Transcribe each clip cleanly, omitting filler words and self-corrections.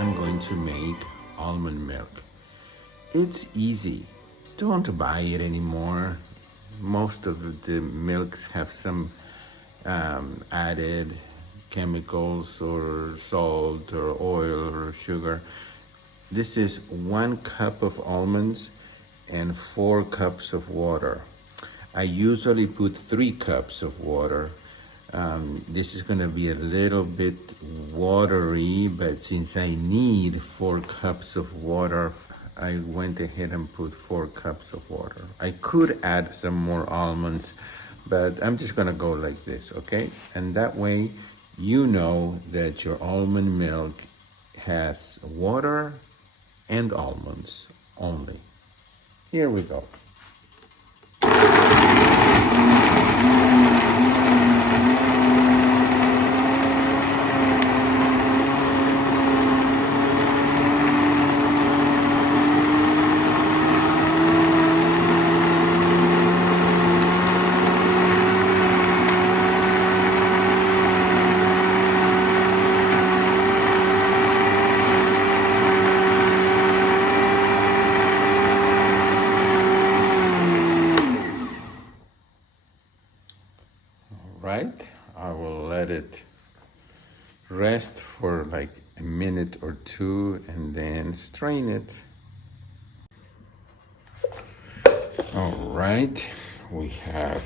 I'm going to make almond milk. It's easy. Don't buy it anymore. Most of the milks have some added chemicals or salt or oil or sugar. This is 1 cup of almonds and 4 cups of water. I usually put 3 cups of water. This is gonna be a little bit watery, but since I need 4 cups of water, I went ahead and put 4 cups of water. I could add some more almonds, but I'm just gonna go like this, okay? And that way, you know that your almond milk has water and almonds only. Here we go. Right? I will let it rest for like a minute or two and then strain it. All right, we have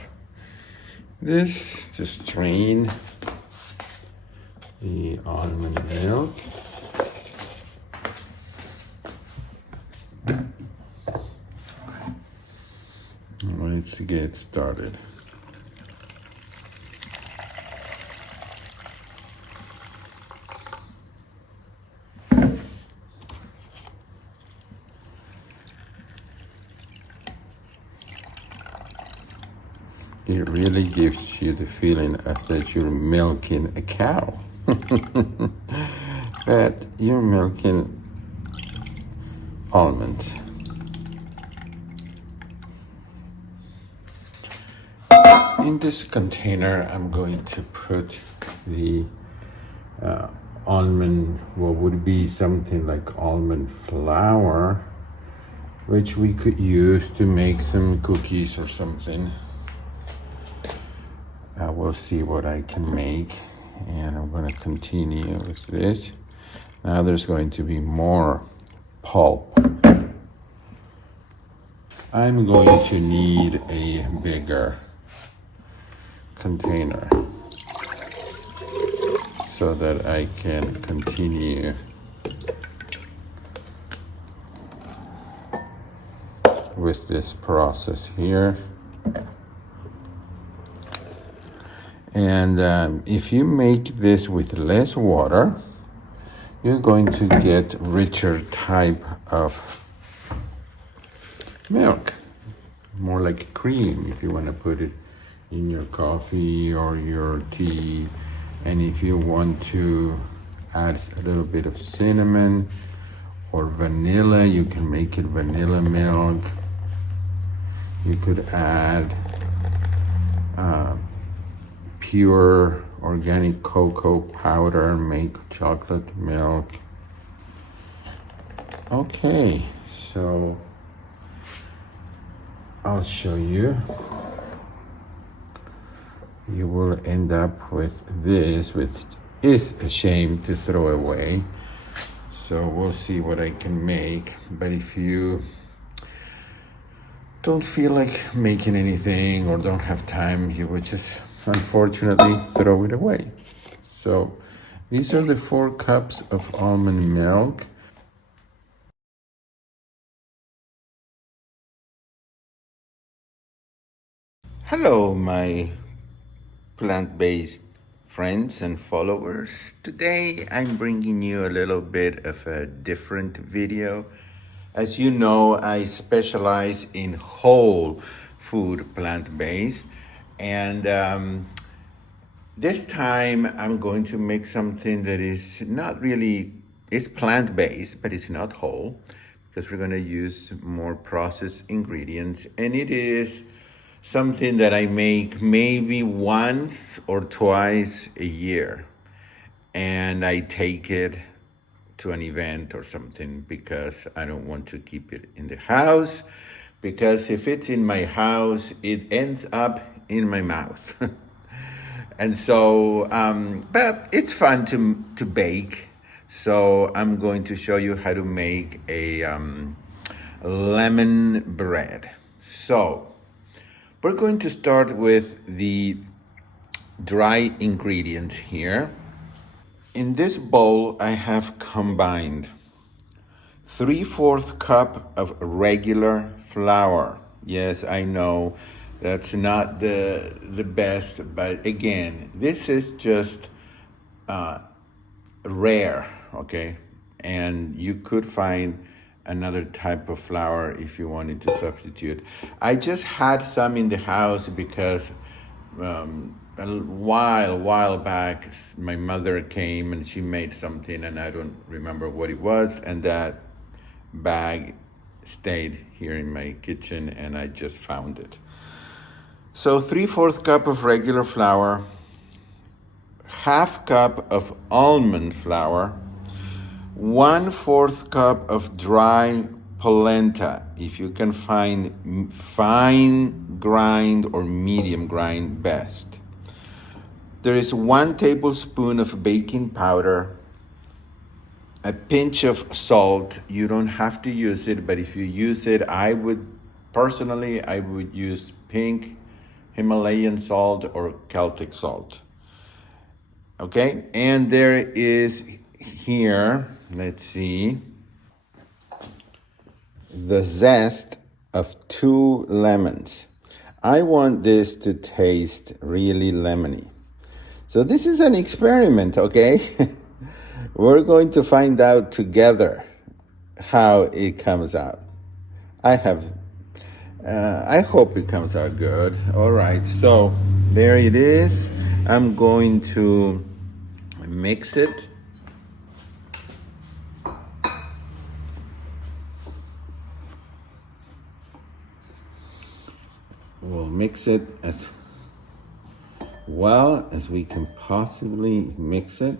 this to strain the almond milk. Let's get started. It really gives you the feeling that you're milking a cow. But you're milking almonds. In this container, I'm going to put the almond, what would be something like almond flour, which we could use to make some cookies or something. We'll see what I can make, and I'm going to continue with this. Now there's going to be more pulp. I'm going to need a bigger container so that I can continue with this process here. And if you make this with less water, you're going to get richer type of milk, more like cream if you want to put it in your coffee or your tea. And if you want to add a little bit of cinnamon or vanilla, you can make it vanilla milk. You could add pure organic cocoa powder, make chocolate milk. Okay, so I'll show you. You will end up with this, which is a shame to throw away. So we'll see what I can make. But if you don't feel like making anything or don't have time, you would just unfortunately throw it away. So these are the 4 cups of almond milk. Hello, my plant-based friends and followers. Today I'm bringing you a little bit of a different video. As you know, I specialize in whole food plant-based, and this time I'm going to make something that is not really, it's plant-based, but it's not whole, because we're going to use more processed ingredients, and it is something that I make maybe once or twice a year, and I take it to an event or something, because I don't want to keep it in the house, because if it's in my house, it ends up in my mouth. And so, but it's fun to bake. So I'm going to show you how to make a lemon bread. So we're going to start with the dry ingredients here. In this bowl, I have combined 3/4 cup of regular flour. Yes, I know that's not the best, but again, this is just rare, okay? And you could find another type of flour if you wanted to substitute. I just had some in the house because a while back, my mother came and she made something, and I don't remember what it was, and that bag stayed here in my kitchen, and I just found it. So 3/4 cup of regular flour, 1/2 cup of almond flour, 1/4 cup of dry polenta. If you can find fine grind or medium grind, best. There is 1 tablespoon of baking powder, a pinch of salt. You don't have to use it, but if you use it, I would use pink Himalayan salt or Celtic salt. Okay, and there is here, let's see, the zest of 2 lemons. I want this to taste really lemony. So this is an experiment, okay? We're going to find out together how it comes out. I hope it comes out good. All right, so there it is. I'm going to mix it. We'll mix it as well as we can possibly mix it.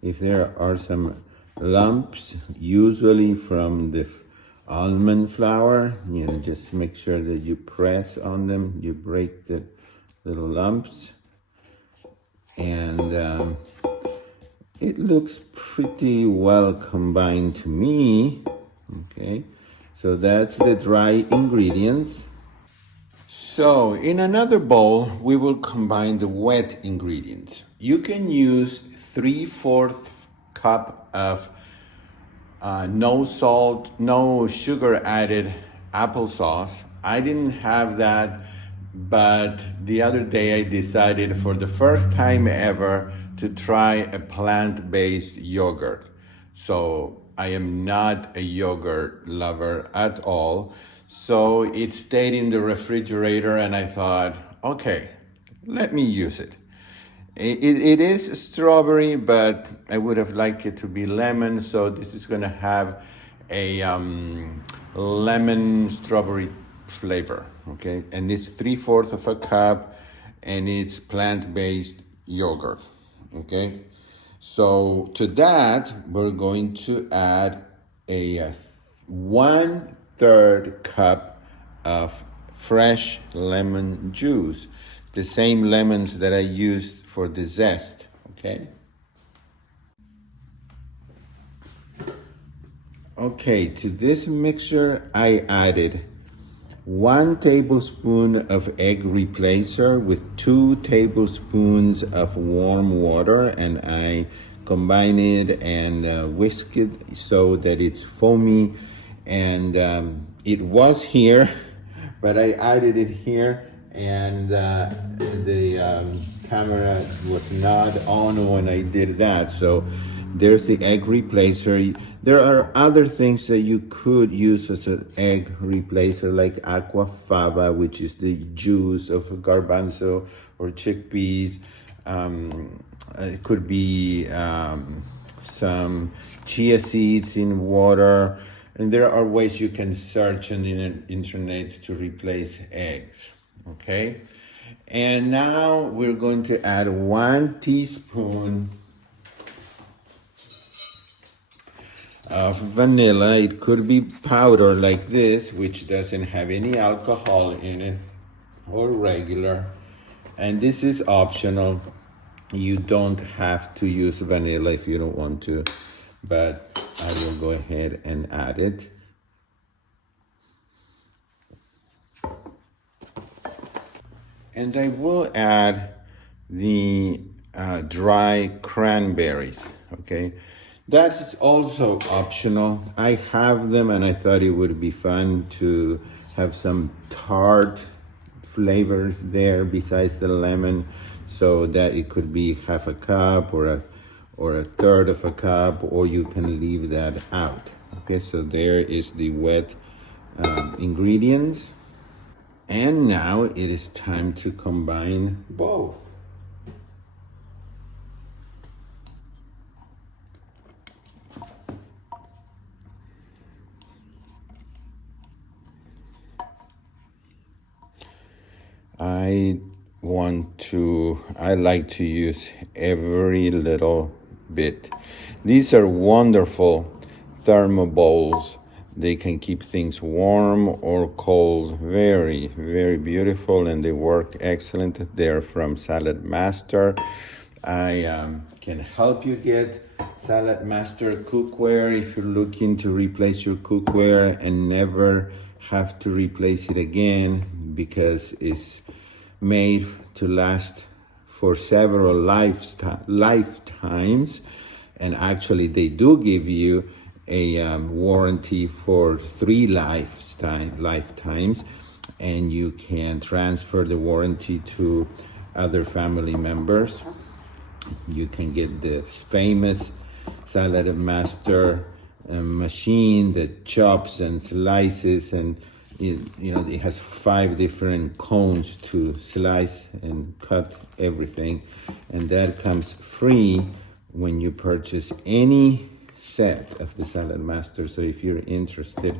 If there are some lumps, usually from the almond flour, just make sure that you press on them, you break the little lumps, and it looks pretty well combined to me. Okay, so that's the dry ingredients. So in another bowl, we will combine the wet ingredients. You can use 3/4 cup of no salt, no sugar added applesauce. I didn't have that, but the other day I decided for the first time ever to try a plant-based yogurt. So I am not a yogurt lover at all. So it stayed in the refrigerator, and I thought, okay, let me use it. It is strawberry, but I would have liked it to be lemon. So this is going to have a lemon strawberry flavor, okay? And it's 3/4 of a cup, and it's plant-based yogurt, okay? So to that, we're going to add a 1/3 cup of fresh lemon juice, the same lemons that I used for the zest, okay? Okay, to this mixture, I added 1 tablespoon of egg replacer with 2 tablespoons of warm water, and I combine it and whisk it so that it's foamy. And it was here, but I added it here, and the camera was not on when I did that. So there's the egg replacer. There are other things that you could use as an egg replacer, like aquafaba, which is the juice of garbanzo or chickpeas. It could be some chia seeds in water. And there are ways you can search on the internet to replace eggs, okay? And now we're going to add 1 teaspoon of vanilla. It could be powder like this, which doesn't have any alcohol in it, or regular. And this is optional. You don't have to use vanilla if you don't want to, but I will go ahead and add it. And I will add the dry cranberries, okay? That's also optional. I have them and I thought it would be fun to have some tart flavors there besides the lemon, so that it could be half a cup or a third of a cup, or you can leave that out. Okay, so there is the wet ingredients. And now it is time to combine both. I like to use every little bit. These are wonderful thermal bowls. They can keep things warm or cold. Very, very beautiful, and they work excellent. They're from Salad Master. I can help you get Salad Master cookware if you're looking to replace your cookware and never have to replace it again, because it's made to last for several lifetimes. And actually they do give you a warranty for 3 lifetimes, and you can transfer the warranty to other family members. You can get the famous Salad Master machine that chops and slices, and it has 5 different cones to slice and cut everything, and that comes free when you purchase any set of the Salad Master. So if you're interested,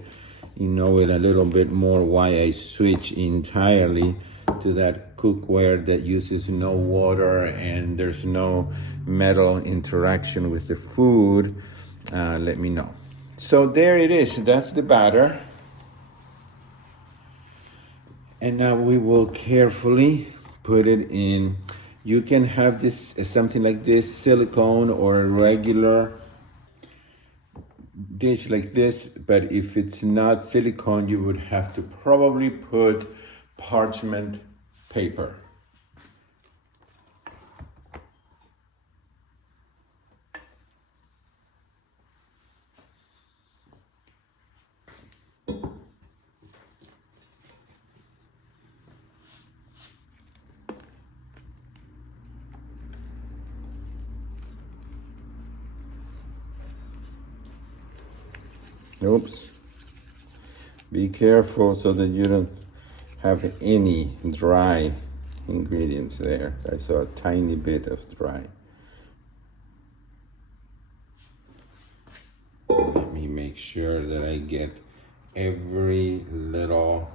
you know it a little bit more why I switch entirely to that cookware that uses no water and there's no metal interaction with the food, let me know. So there it is. That's the batter. And now we will carefully put it in. You can have this something like this, silicone, or a regular dish like this, but if it's not silicone, you would have to probably put parchment paper. Oops. Be careful so that you don't have any dry ingredients there. I saw a tiny bit of dry. Let me make sure that I get every little,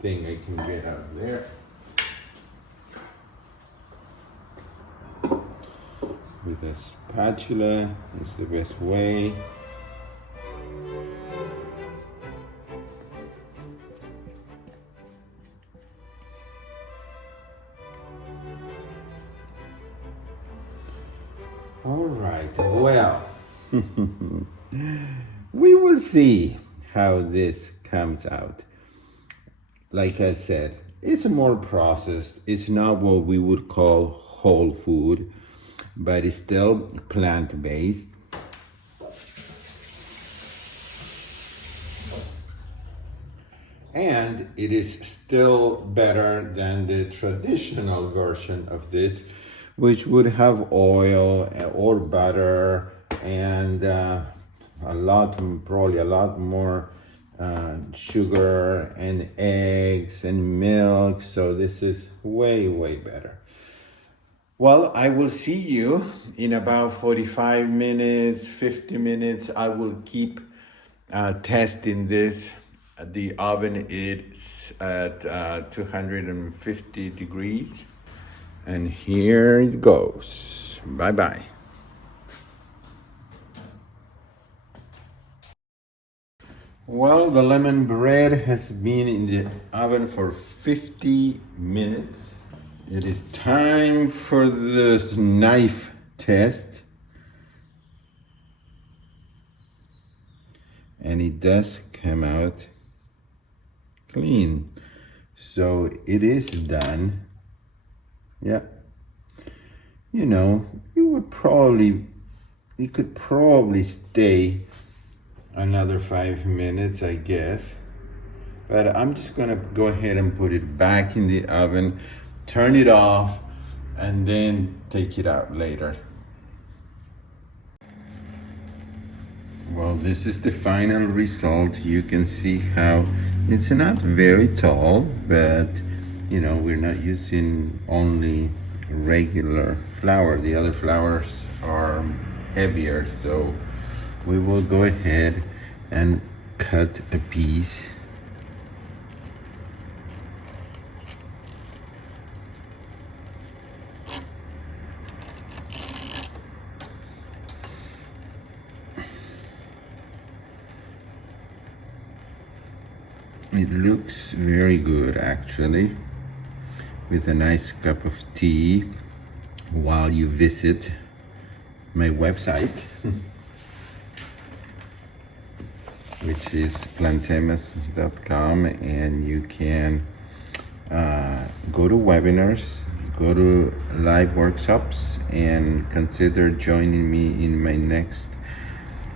thing I can get out of there. With a spatula is the best way. All right, well, we will see how this comes out. Like I said, it's more processed. It's not what we would call whole food, but it's still plant-based. And it is still better than the traditional version of this, which would have oil or butter and probably a lot more sugar and eggs and milk. So this is way, way better. Well, I will see you in about 45 minutes, 50 minutes. I will keep testing this. The oven is at 250 degrees. And here it goes. Bye-bye. Well, the lemon bread has been in the oven for 50 minutes. It is time for this knife test. And it does come out clean. So it is done. Yeah. You know, you could probably stay another 5 minutes, I guess. But I'm just gonna go ahead and put it back in the oven, turn it off, and then take it out later. Well, this is the final result. You can see how it's not very tall, but you know, we're not using only regular flour. The other flours are heavier, so we will go ahead and cut a piece. It looks very good actually, with a nice cup of tea while you visit my website, which is plantemas.com, and you can go to webinars, go to live workshops, and consider joining me in my next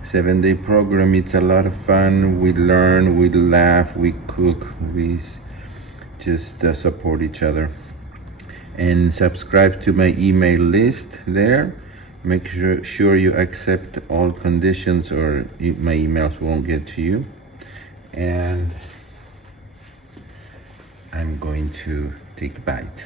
7-day program. It's a lot of fun. We learn, we laugh, we cook, we just support each other. And subscribe to my email list there. Make sure you accept all conditions, or my emails won't get to you. And I'm going to take a bite.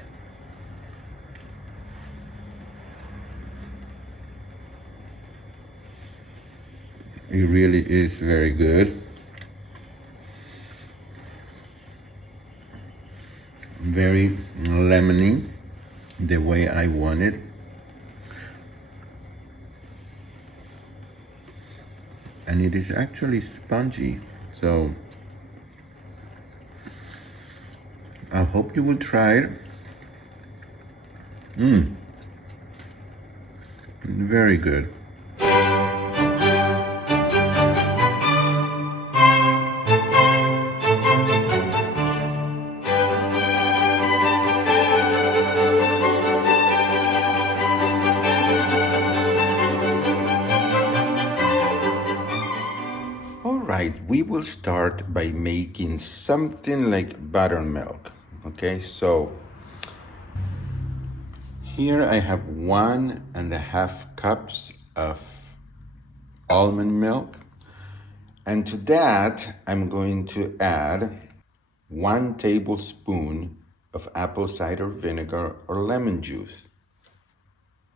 It really is very good. Very lemony, the way I want it. And it is actually spongy. So I hope you will try it. Very good. Right, we will start by making something like buttermilk. Okay, so here I have 1.5 cups of almond milk, and to that I'm going to add 1 tablespoon of apple cider vinegar or lemon juice.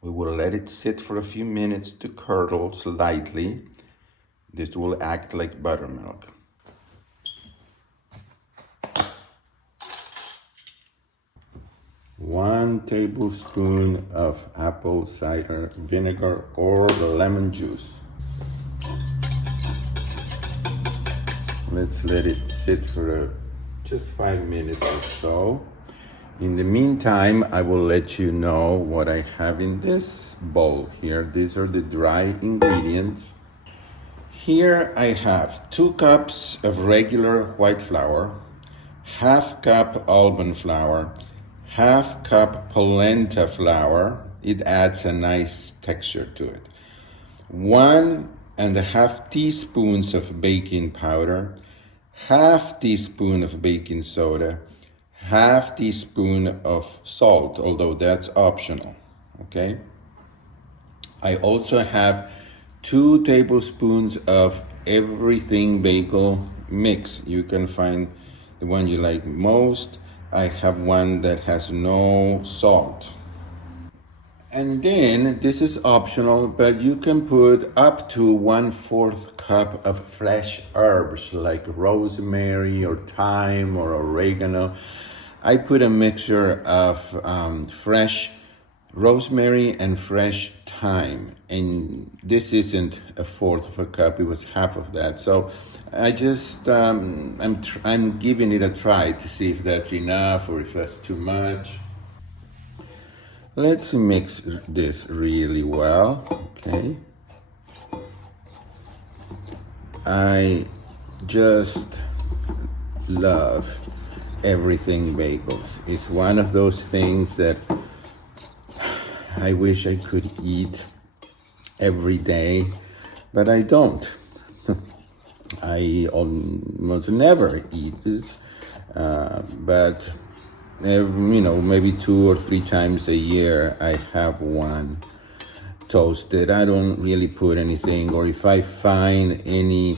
We will let it sit for a few minutes to curdle slightly. This will act like buttermilk. One tablespoon of apple cider vinegar or the lemon juice. Let's let it sit for just 5 minutes or so. In the meantime, I will let you know what I have in this bowl here. These are the dry ingredients. Here I have 2 cups of regular white flour, half cup almond flour, half cup polenta flour. It adds a nice texture to it. 1.5 teaspoons of baking powder, half teaspoon of baking soda, half teaspoon of salt, although that's optional, okay? I also have 2 tablespoons of everything bagel mix. You can find the one you like most. I have one that has no salt. And then this is optional, but you can put up to 1/4 cup of fresh herbs like rosemary or thyme or oregano. I put a mixture of fresh rosemary and fresh thyme, and this isn't 1/4 of a cup; it was half of that. So I just I'm giving it a try to see if that's enough or if that's too much. Let's mix this really well, okay? I just love everything bagels. It's one of those things that I wish I could eat every day, but I don't. I almost never eat this, but maybe 2 or 3 times a year I have one toasted. I don't really put anything, or if I find any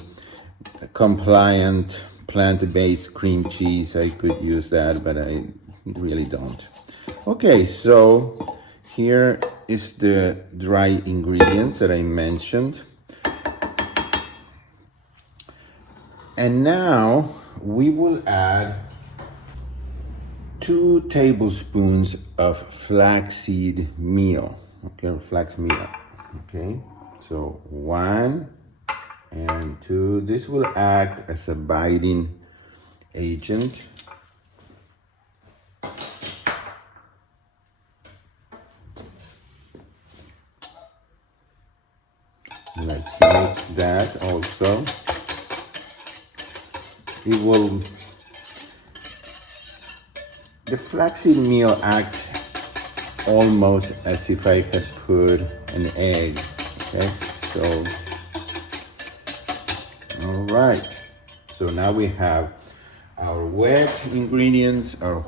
compliant plant-based cream cheese, I could use that, but I really don't. Okay, so here is the dry ingredients that I mentioned. And now we will add 2 tablespoons of flaxseed meal, okay, or flax meal, okay? So 1 and 2. This will act as a binding agent. Let's mix that also. The flaxseed meal acts almost as if I had put an egg, okay? So, all right. So now we have our wet ingredients, our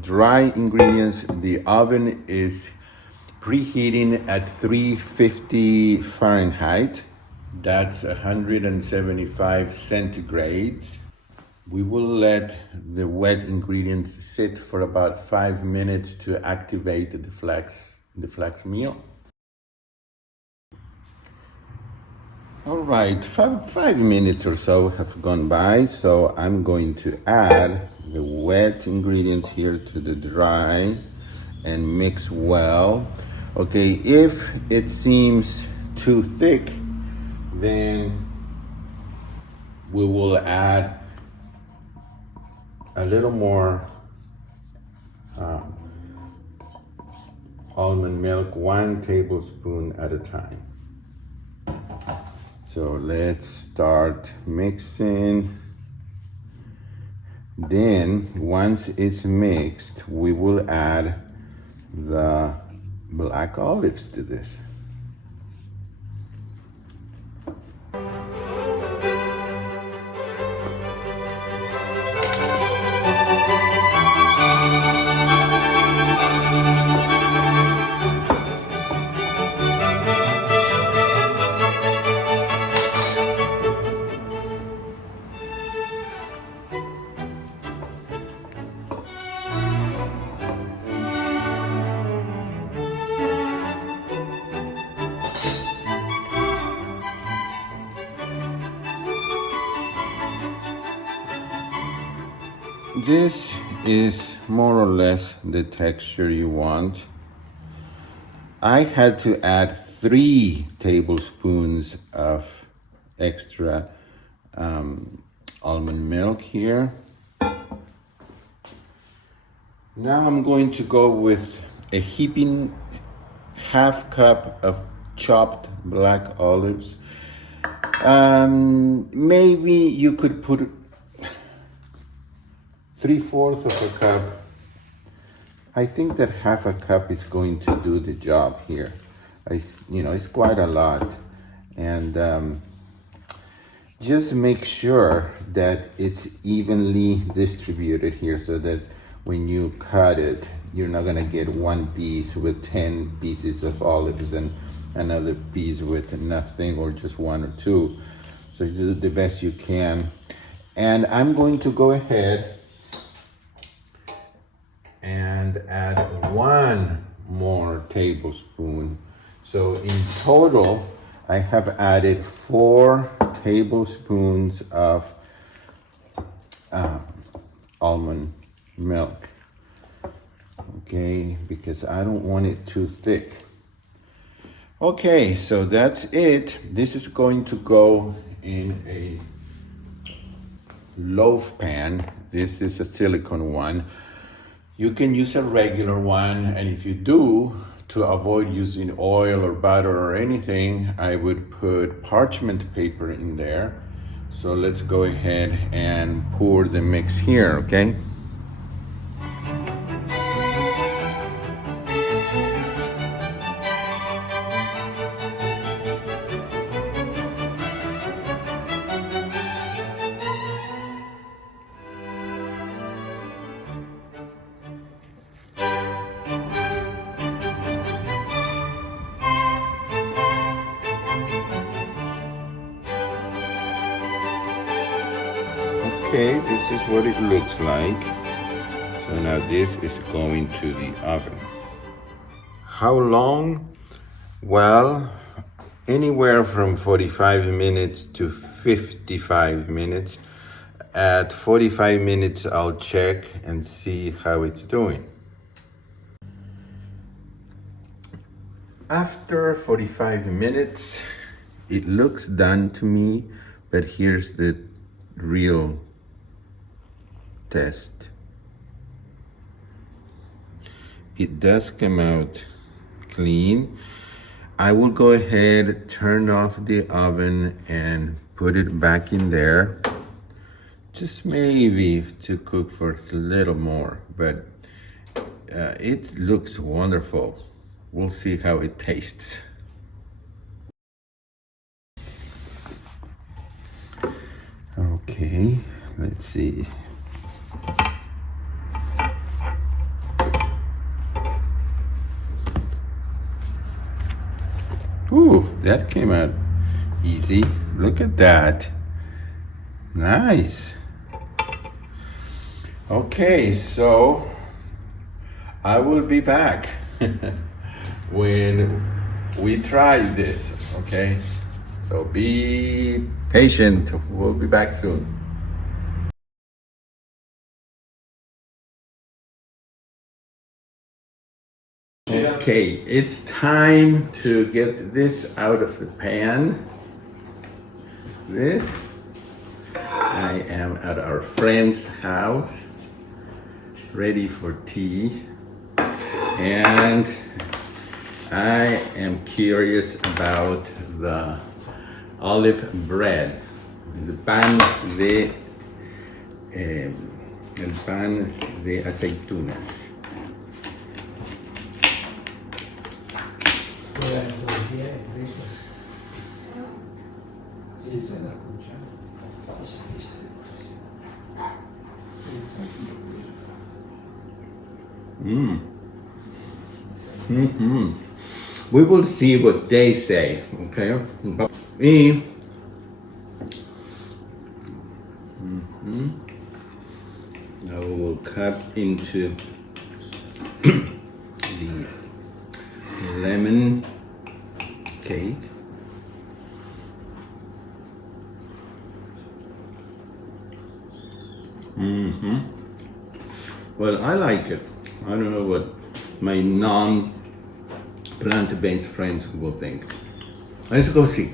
dry ingredients. The oven is preheating at 350 Fahrenheit. That's 175 centigrades. We will let the wet ingredients sit for about 5 minutes to activate the flax meal. All right, five minutes or so have gone by, so I'm going to add the wet ingredients here to the dry and mix well. Okay, if it seems too thick, then we will add a little more almond milk, 1 tablespoon at a time. So let's start mixing. Then once it's mixed, we will add the black olives to this. This is more or less the texture you want. I had to add 3 tablespoons of extra almond milk here. Now I'm going to go with a heaping half cup of chopped black olives. Maybe you could put 3/4 of a cup. I think that half a cup is going to do the job here. It's quite a lot. And just make sure that it's evenly distributed here so that when you cut it, you're not gonna get one piece with 10 pieces of olives and another piece with nothing, or just 1 or 2. So you do the best you can. And I'm going to go ahead and add 1 more tablespoons. So in total, I have added 4 tablespoons of almond milk. Okay, because I don't want it too thick. Okay, so that's it. This is going to go in a loaf pan. This is a silicone one. You can use a regular one, and if you do, to avoid using oil or butter or anything, I would put parchment paper in there. So let's go ahead and pour the mix here, okay? Okay, this is what it looks like. So now this is going to the oven. How long? Well, anywhere from 45 minutes to 55 minutes. At 45 minutes, I'll check and see how it's doing. After 45 minutes, it looks done to me, but here's the real test. It does come out clean. I will go ahead, turn off the oven and put it back in there. Just maybe to cook for a little more, but it looks wonderful. We'll see how it tastes. Okay, let's see. Ooh, that came out easy. Look at that. Nice. Okay, so I will be back when we try this, okay? So be patient. We'll be back soon. Okay, it's time to get this out of the pan. I am at our friend's house, ready for tea. And I am curious about the olive bread, el pan de aceitunas. We will see what they say, okay? Now we will cut into the lemon cake. Well, I like it. I don't know what my non-plant-based friends will think. Let's go see.